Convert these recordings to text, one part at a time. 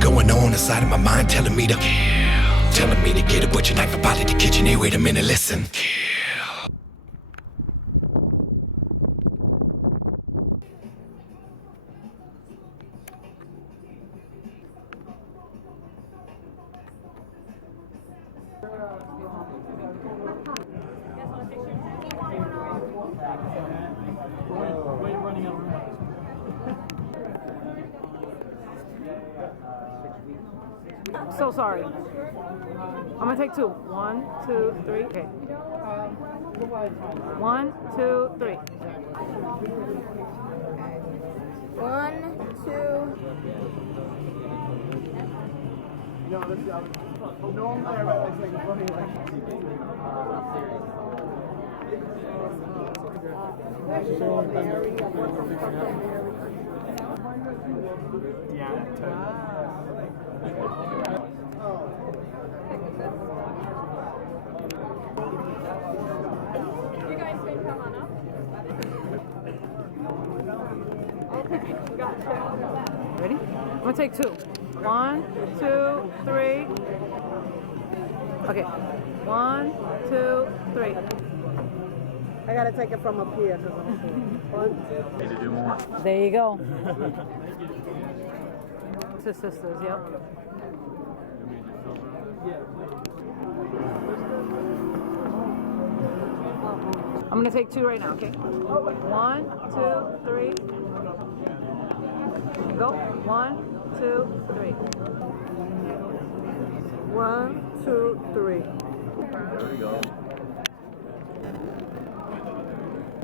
going on inside of my mind, telling me to kill, telling me to get a butcher knife up out of the kitchen. Hey, wait a minute, listen. So sorry. I'm gonna take 2. 1, 2, 3. Okay. 1, 2, 3. 1, 2. You guys can come on up. Okay, gotcha. Ready? I'm gonna take 2. 1, 2, 3. Okay. 1, 2, 3. I gotta take it from up here. Need to do more. There you go. To sisters, yep. I'm gonna take 2 right now, okay? 1, 2, 3. Go. 1, 2, 3. 1, 2, 3. There we go.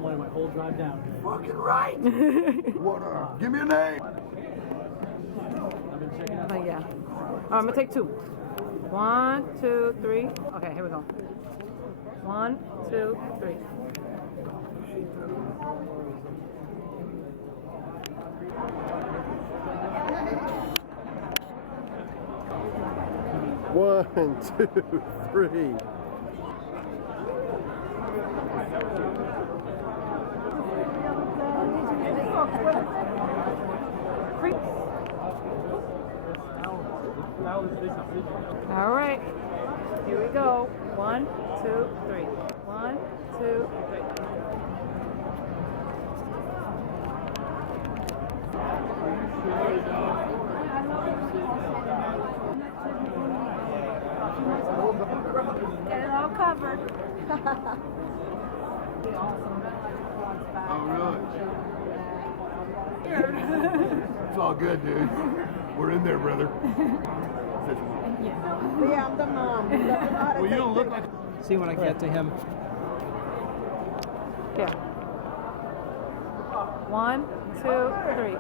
My whole drive down. Fucking right. What give me a name. Oh, yeah. I'm gonna take 2. 1, 2, 3. Okay, here we go. 1, 2, 3. One, two, three. All right. Here we go. 1, 2, 3. 1, 2, 3. Get it all covered. Oh, really? It's all good, dude. We're in there, brother. Yeah, I'm the mom. Well, you don't look like. See when I get to him. Yeah. 1, 2, 3.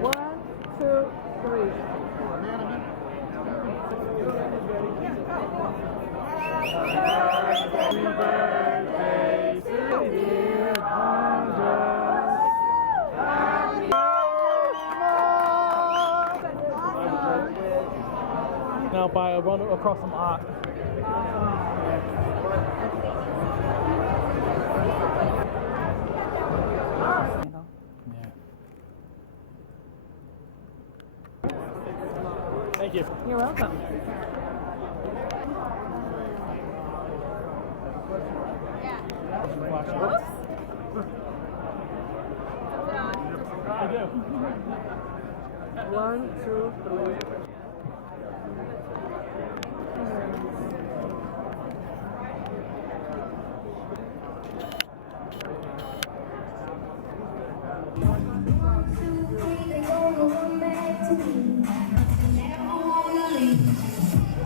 1, 2, 3. Happy birthday to you, Now by a run across some art. Thank you. You're welcome. I do. 1, 2, 3.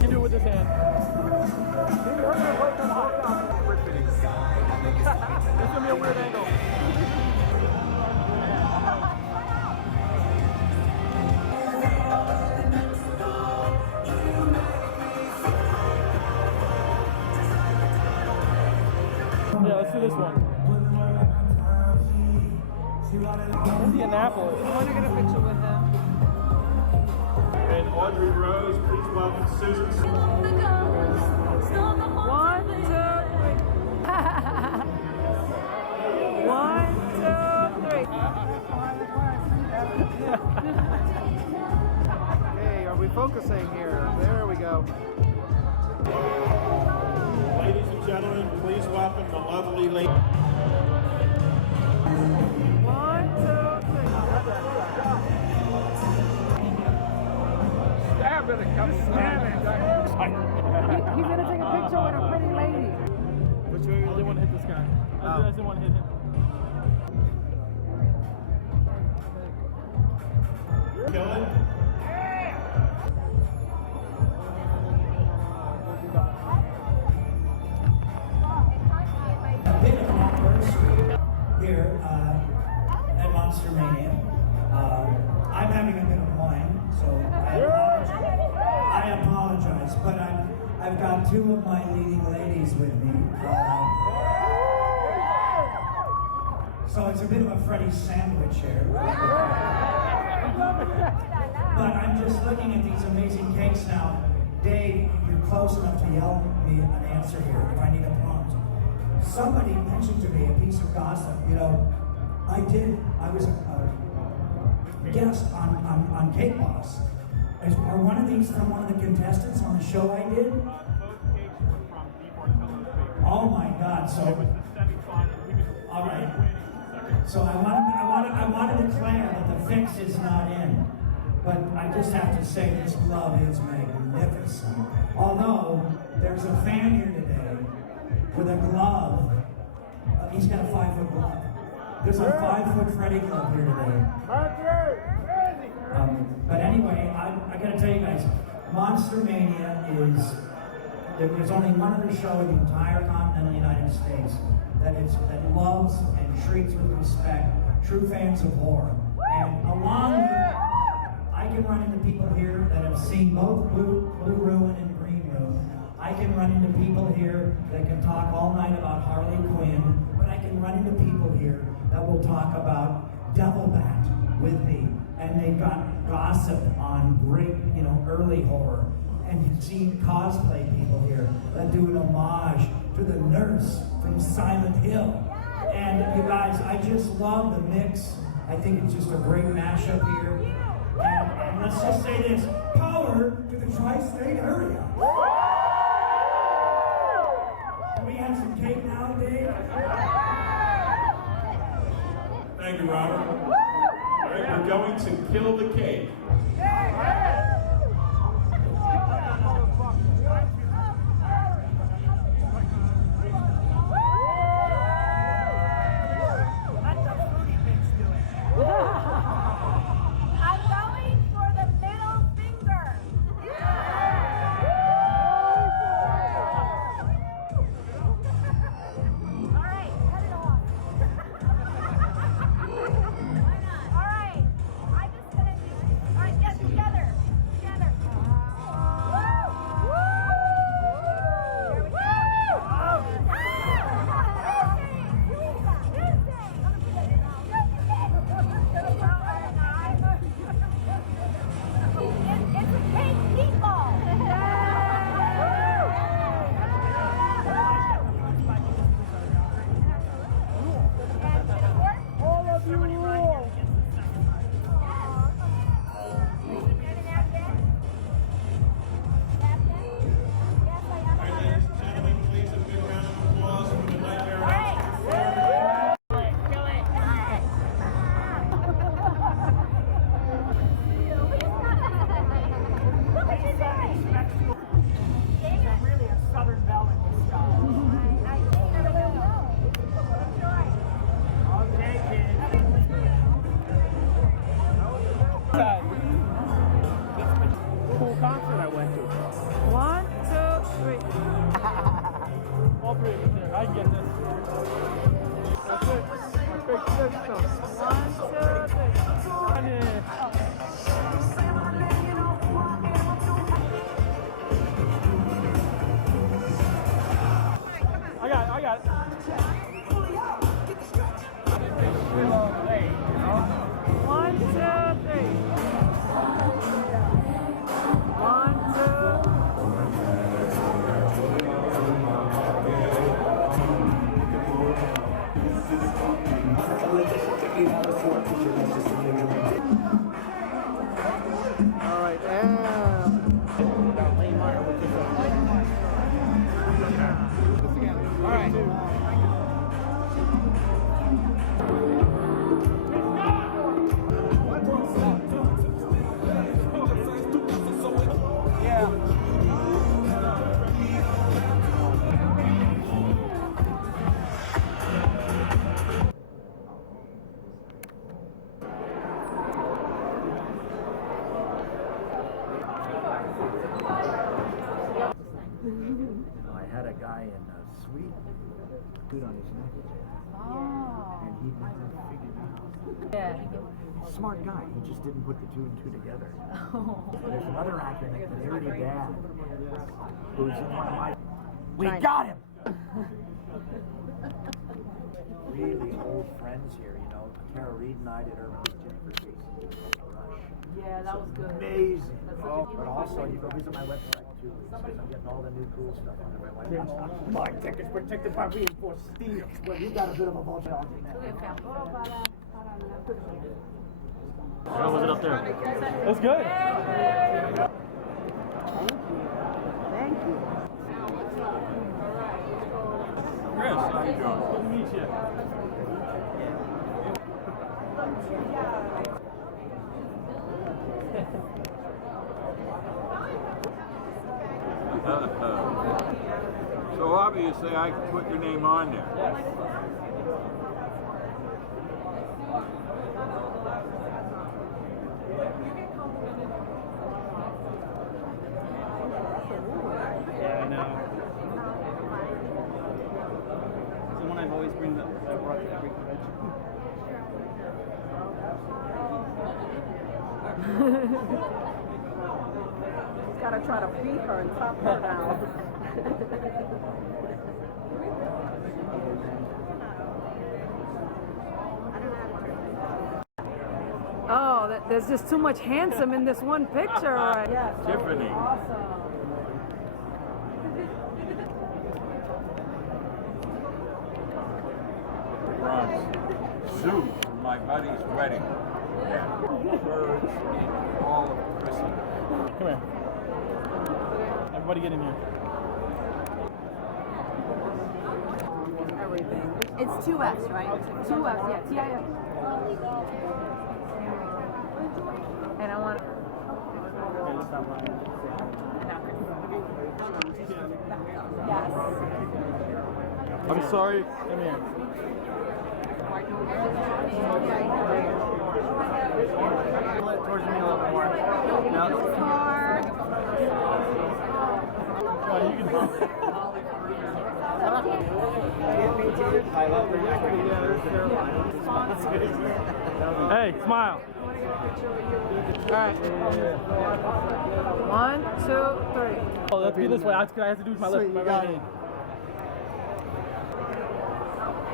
You do it with this hand. This is gonna be a weird angle. Yeah, let's do this one. Indianapolis. I want to get a picture with them. And Audrey Rose, please welcome Susan. 1, 2, 3. 1, 2, 3. go. Ladies and gentlemen, please welcome the lovely lady. 1, 2, 3. Stab it, come snapping. He's gonna take a picture with a pretty lady. But you didn't want to hit this guy. I didn't want to hit him. Kill it. A bit of an anniversary here at Monster Mania. I'm having a bit of wine, so I apologize, but I've got two of my leading ladies with me. So it's a bit of a Freddy sandwich here. But I'm just looking at these amazing cakes now. Dave, you're close enough to yell me an answer here if I need a prompt. Somebody mentioned to me a piece of gossip. You know, I was a guest on Cake Boss. Are one of these from one of the contestants on the show I did? Oh my God! So, all right. So I want to declare that the fix is not in, but I just have to say this glove is magnificent. Although there's a fan here today with a glove. He's got a 5-foot glove. There's a 5-foot Freddy glove here today. But anyway, I gotta tell you guys, Monster Mania is, there's only one other show in the entire continental United States that loves and treats with respect true fans of horror. And along with, I can run into people here that have seen both Blue Ruin and Green Room. I can run into people here that can talk all night about Harley Quinn, but I can run into people here that will talk about Devilbat with me. And they've got gossip on great, early horror. And you've seen cosplay people here that do an homage to the nurse from Silent Hill. And you guys, I just love the mix. I think it's just a great mashup here. And let's just say this, power to the tri-state area. Can we have some cake now, Dave? Thank you, Robert. All right, we're going to kill the cake. I'm going for the middle finger. All right, cut it off. All right, I'm just gonna do. All right, yes, together. Woo! Here we go. It's a cake meatball. All of you rule. All right, ladies and gentlemen, please a big round of applause for the nightmare house. Really a Southern Belle in this style. Okay, kids. Cool concert I went to. 1, 2, 3. All three of us there. I can get this. That's it. Big system. 1, 2, 3. I got it. Hey, 1, 2, 3. 1, 2. All right. I had a guy in Sweden put on his neck, and he never figured it out. Yeah. Smart guy, he just didn't put the two and two together. There's another actor named Larry Dad who's in one of my. We got him. Really old friends here, you know. Tara Reid and I did Urban Jennifer Jason. Yeah, that was good. Amazing. But also, you go visit my website 2 weeks because I'm getting all the new cool stuff on there. My ticket's protected by reinforced steel. Well, you got a bit of a vulture on me now. How was it up there? That's good. Thank you. Chris, how you doing? Good to meet you. So obviously I can put your name on there. Yeah, I know. It's the one I've always brought to every convention. He's got to try to beat her and top her down. Oh, there's just too much handsome in this one picture. Yes. Tiffany. Awesome. Bronze suit for my buddy's wedding. Birds in all of Christmas. Come here. Everybody get in here. Everything. It's 2Fs, right? 2Fs, yeah. TIF. And I want. Okay, let's stop running. Yes. I'm sorry. Come here. Towards me a little more. No. Oh, you can help. Hey, smile. All right. 1, 2, 3. Oh, let's be this way. I have to do with my left, my right hand.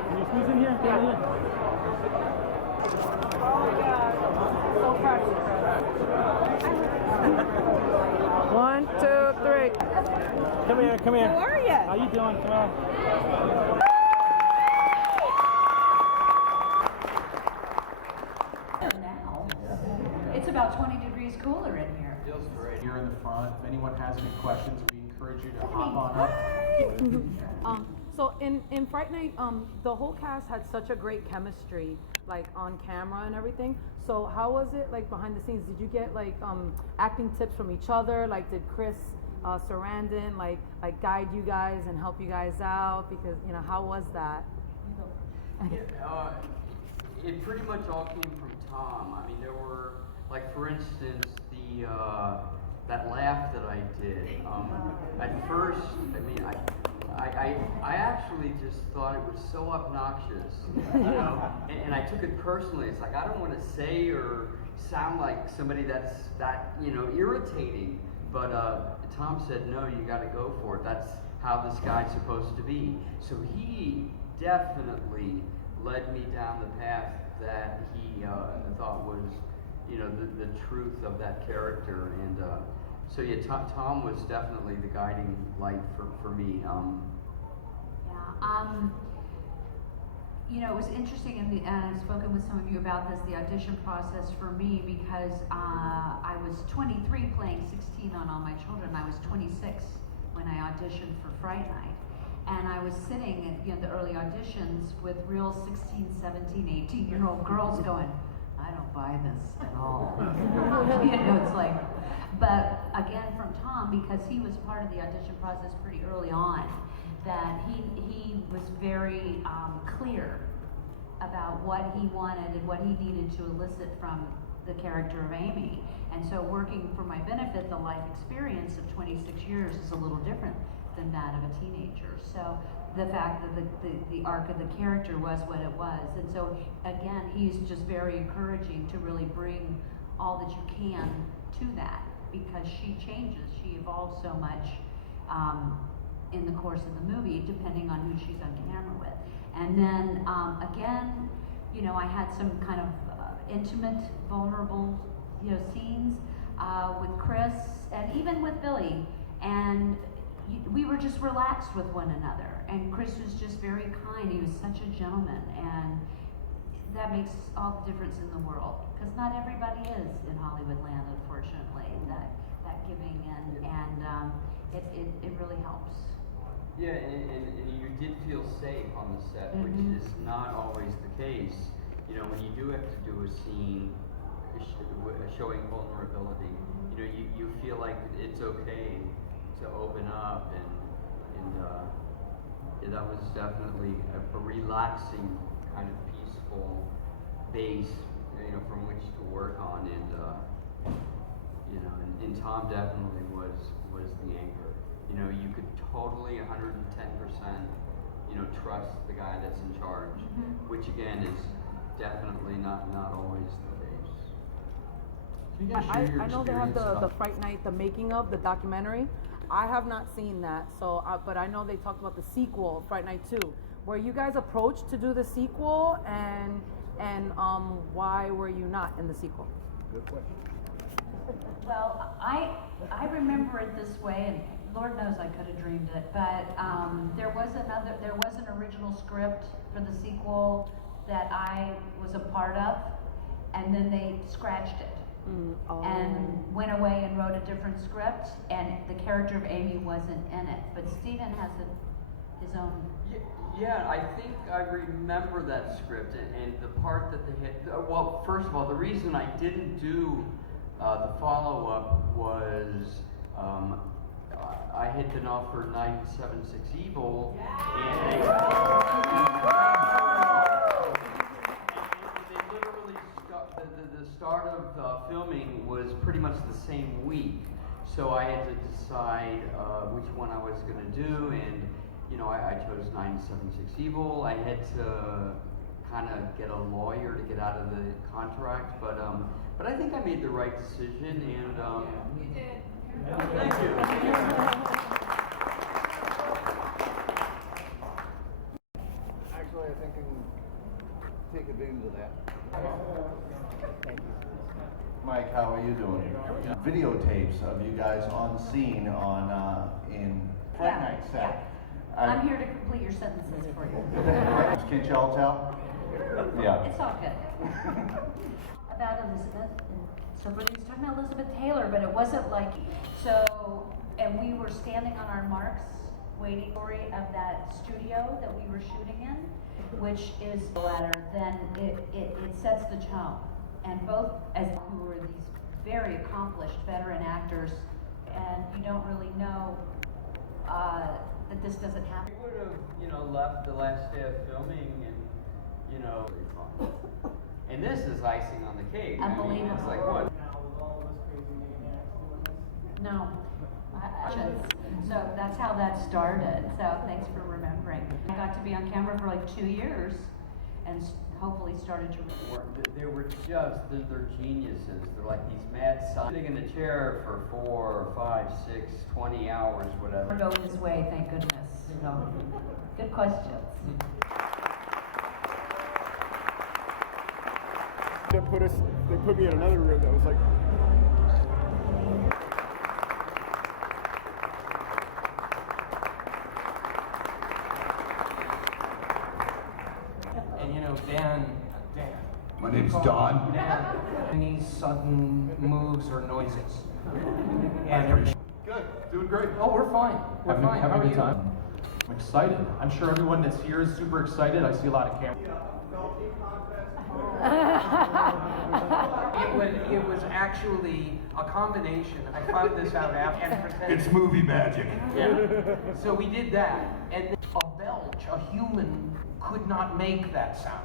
Can you squeeze in here? Get in here. Oh God. So precious. 1, 2, 3. Come here, come here. How are you? How you doing? Come on. Now, it's about 20 degrees cooler in here. Feels great. Here in the front. If anyone has any questions, we encourage you to hop on up. So in Fright Night, the whole cast had such a great chemistry, like on camera and everything. So how was it like behind the scenes? Did you get like acting tips from each other? Like did Chris Sarandon like guide you guys and help you guys out? Because how was that? It pretty much all came from Tom. I mean, there were, like, for instance, the that laugh that I did. At first, I mean, I actually just thought it was so obnoxious, and I took it personally. It's like I don't want to say or sound like somebody that's that irritating. But Tom said, no, you got to go for it. That's how this guy's supposed to be. So he definitely led me down the path that he thought was, the truth of that character. And so yeah, Tom was definitely the guiding light for me. It was interesting, and I've spoken with some of you about this, the audition process for me, because I was 23 playing 16 on All My Children. I was 26 when I auditioned for Fright Night. And I was sitting at, you know, the early auditions with real 16, 17, 18-year-old girls going, I don't buy this at all. You know, it's like, but again from Tom, because he was part of the audition process pretty early on, that he was very clear about what he wanted and what he needed to elicit from the character of Amy. And so working for my benefit, the life experience of 26 years is a little different than that of a teenager. So the fact that the arc of the character was what it was. And so again, he's just very encouraging to really bring all that you can to that, because she changes, she evolves so much in the course of the movie, depending on who she's on camera with. And then again, you know, I had some kind of intimate, vulnerable, you know, scenes with Chris and even with Billy, and we were just relaxed with one another. And Chris was just very kind. He was such a gentleman, and that makes all the difference in the world, because not everybody is in Hollywood land, unfortunately. That giving and it really helps. Yeah, and you did feel safe on the set, which is not always the case. You know, when you do have to do a scene showing vulnerability, you know, you feel like it's okay to open up, and yeah, that was definitely a relaxing, kind of peaceful base, you know, from which to work on, and you know, and Tom definitely was the anchor. You know, you could totally 110%, you know, trust the guy that's in charge, which again is definitely not always the case. I know they have the Fright Night, the making of the documentary. I have not seen that, so but I know they talked about the sequel, Fright Night 2. Were you guys approached to do the sequel, and why were you not in the sequel? Good question. Well, I remember it this way, and Lord knows I could have dreamed it, but there was an original script for the sequel that I was a part of, and then they scratched it. And went away and wrote a different script, and the character of Amy wasn't in it. But Steven has his own. Yeah, I think I remember that script, and the part that they had. Well, first of all, the reason I didn't do the follow-up was I had been offered 976 Evil, and the start of filming was pretty much the same week, so I had to decide which one I was going to do, and you know, I chose 976 Evil. I had to kind of get a lawyer to get out of the contract, but I think I made the right decision, and You did. thank you. Actually, I think I can take advantage of that. Thank you. Mike, how are you doing? Videotapes of you guys on scene in Fright Night set. I'm here to complete your sentences for you. Can't y'all tell? Yeah. It's all good. About Elizabeth, and so everybody's talking about Elizabeth Taylor, but it wasn't like so. And we were standing on our marks, waiting for of that studio that we were shooting in, which is the ladder. Then it sets the tone, and both as who were these very accomplished veteran actors, and you don't really know that this doesn't happen. We would have, you know, left the last day of filming, and you know, it's fun. And this is icing on the cake. Unbelievable. I mean, it's like what? No. So that's how that started. So thanks for remembering. I got to be on camera for like 2 years, and hopefully started to work. They were just, they're geniuses. They're like these mad scientists sitting in a chair for 4, 5, 6, 20 hours, whatever. go his way, thank goodness. So, good questions. They put me in another room that was like. And you know, Dan. My name's Don. Dan. Any sudden moves or noises. And Good, doing great. oh, we're fine. We're fine. How are you? I'm excited. I'm sure everyone that's here is super excited. I see a lot of cameras. It was actually a combination. I found this out after. It's movie magic. Yeah. So we did that, and a belch, a human could not make that sound.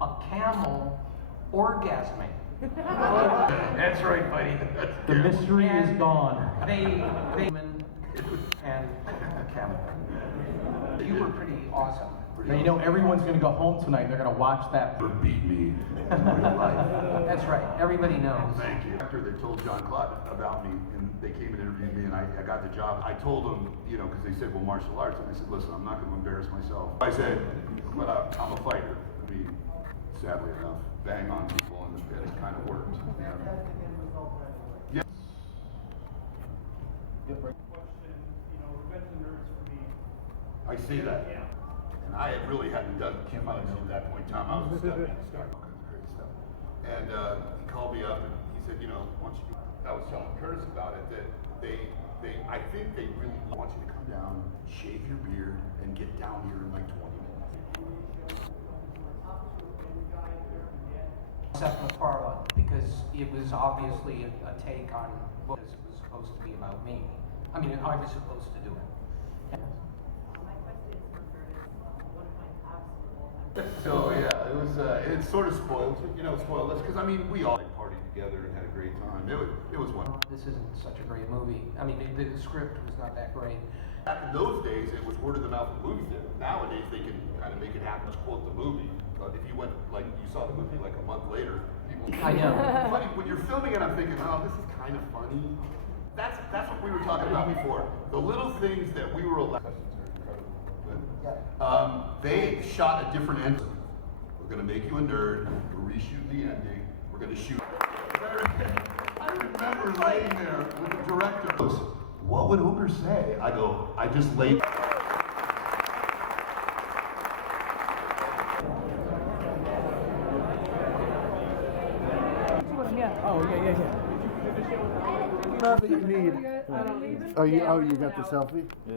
A camel orgasming. That's right, buddy. The mystery is gone. They and a camel. You were pretty awesome. And you know everyone's gonna go home tonight. They're gonna watch that. Beat me in real life. That's right. Everybody knows. Thank you. After they told John Claude about me, and they came and interviewed me, and I got the job, I told them, you know, because they said, well, martial arts, and I said, listen, I'm not going to embarrass myself. I said, but I'm a fighter. I mean, sadly enough, bang on people in the pit, it kind of worked. Yeah. I see that. Yeah. And I really hadn't done too much at that point in time. I was stuck in all kinds of crazy stuff. And he called me up and he said, you know, once you, I was telling Curtis about it, that I think they really want you to come down, shave your beard, and get down here in like 20 minutes. Seth MacFarlane, because it was obviously a take on what it was supposed to be about me. I mean, I was supposed to do it. So yeah, it was. It sort of spoiled, spoiled us because I mean we all partied together and had a great time. It was one. This isn't such a great movie. I mean, the script was not that great. Back in those days, it was word of the mouth of the movie theater. Nowadays, they can kind of make it happen. Just quote the movie. But if you went, like, you saw the movie like a month later, people. I know. Funny when you're filming it, I'm thinking, oh, this is kind of funny. That's what we were talking about before. The little things that we were allowed. They shot a different end. We're gonna make you a nerd. We'll reshoot the ending. We're gonna shoot. I remember laying there with the director. Goes, what would Hooker say? I go, I just laid. Oh yeah. Whatever you need. Oh, you got the selfie? Yeah.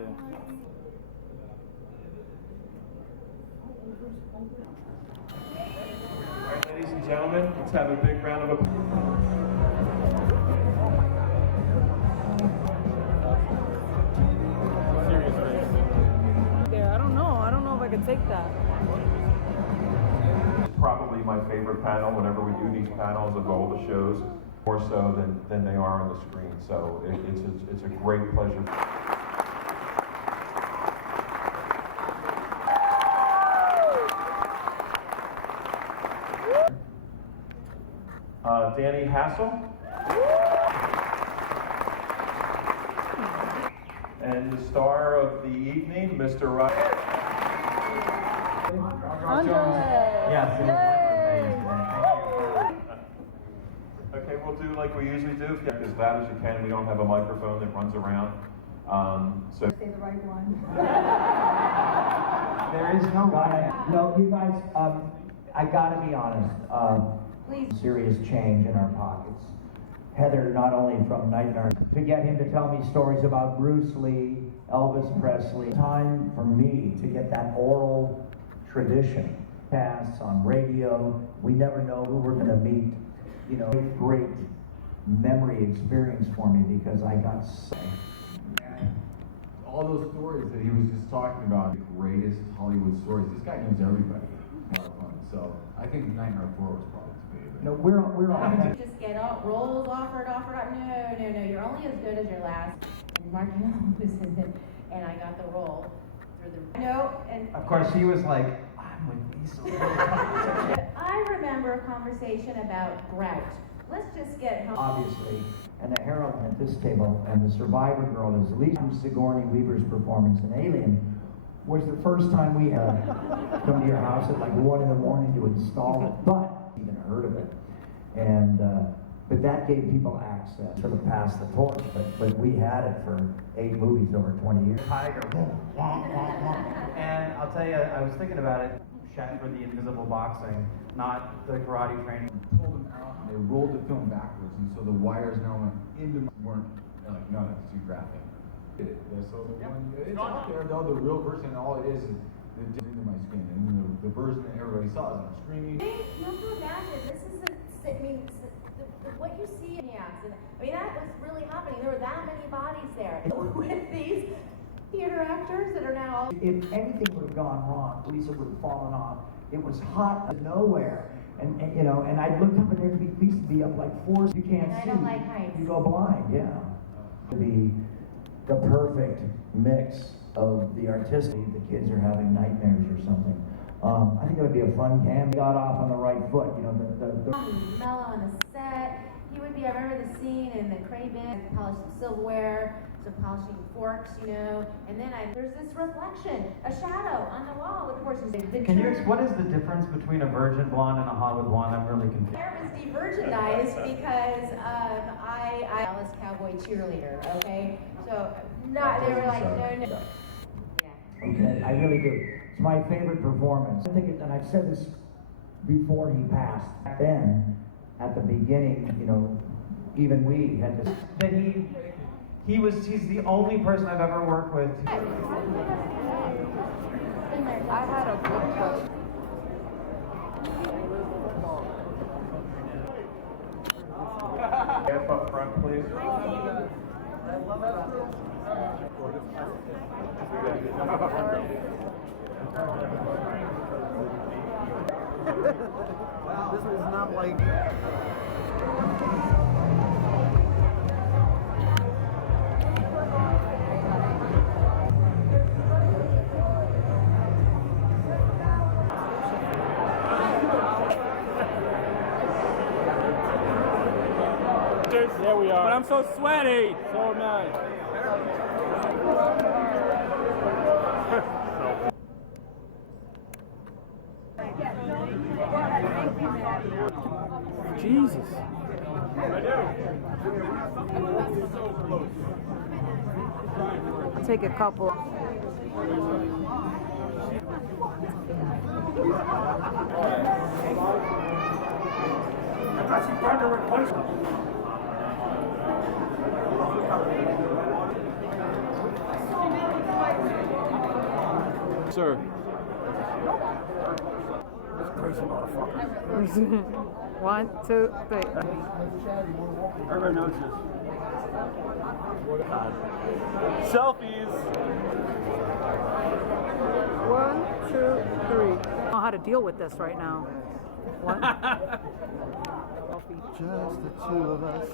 All right, ladies and gentlemen, let's have a big round of applause. Yeah, I don't know if I can take that. It's probably my favorite panel whenever we do these panels of all the shows, more so than they are on the screen. So it's a great pleasure. Danny Hassel. And the star of the evening, Mr. Ryan. Yes. Okay, we'll do like we usually do. Get as loud as you can. We don't have a microphone that runs around. So. Say the right one. There is no right. No, you guys, I gotta be honest. Please. Serious change in our pockets. Heather, not only from Nightmare, to get him to tell me stories about Bruce Lee, Elvis Presley. Time for me to get that oral tradition passed on radio. We never know who we're going to meet. You know, great memory experience for me because I got so. All those stories that he was just talking about, the greatest Hollywood stories. This guy knows everybody. A lot of fun. So I think Nightmare 4 was probably his favorite. No, we're on. Just get all roles offered. No. You're only as good as your last. And Mark was in it, and I got the role through the. No, and. Of course, he was like, I'm with Diesel. I remember a conversation about grout. Let's just get home. Obviously, and the heroine at this table, and the survivor girl is Lisa Sigourney Weaver's performance in Alien, was the first time we had come to your house at like 1 a.m. to install it, but even heard of it. And but that gave people access to the pass the torch. But we had it for 8 movies over 20 years. Tiger. And I'll tell you, I was thinking about it. Shot for the invisible boxing, not the karate training. Pulled them out and they rolled the film backwards, and so the wires now went into weren't like, no, that's too graphic. So the one, it's out there though, the real version, all it is the dip into my skin, and then the version that everybody saw is I'm screaming. You have to imagine, this is what you see in Maniacs, and I mean, that was really happening. There were that many bodies there with these theater actors that are now. If anything would have gone wrong, Lisa would have fallen off. It was hot out of nowhere. And you know, and I looked up and there used to be up like 4, you can't and see. I don't like heights. You go blind, yeah. To be the perfect mix of the artistic, the kids are having nightmares or something. I think it would be a fun camp. Got off on the right foot, you know, the Mellow on the set. He would be, I remember the scene in the Craven, polishing silverware, some polishing forks, you know, and then there's this reflection, a shadow on the wall with horses. Can you what is the difference between a virgin blonde and a Hollywood blonde? I'm really confused. Hair was de-virginized because I was cowboy cheerleader, okay? So, they were like, no. Yeah. Okay, I really do. It's my favorite performance. I think, and I've said this before he passed. Back then, at the beginning, you know, even we had this. That he's the only person I've ever worked with. I had a good question. Step up front, please. This was not like. There we are. But I'm so sweaty. So am I. Jesus. I'll take a couple. I thought she tried to replace him. Sir. This crazy motherfucker. 1, 2, 3. Everybody knows this. Selfies. 1, 2, 3. I don't know how to deal with this right now. 1. Just the two of us.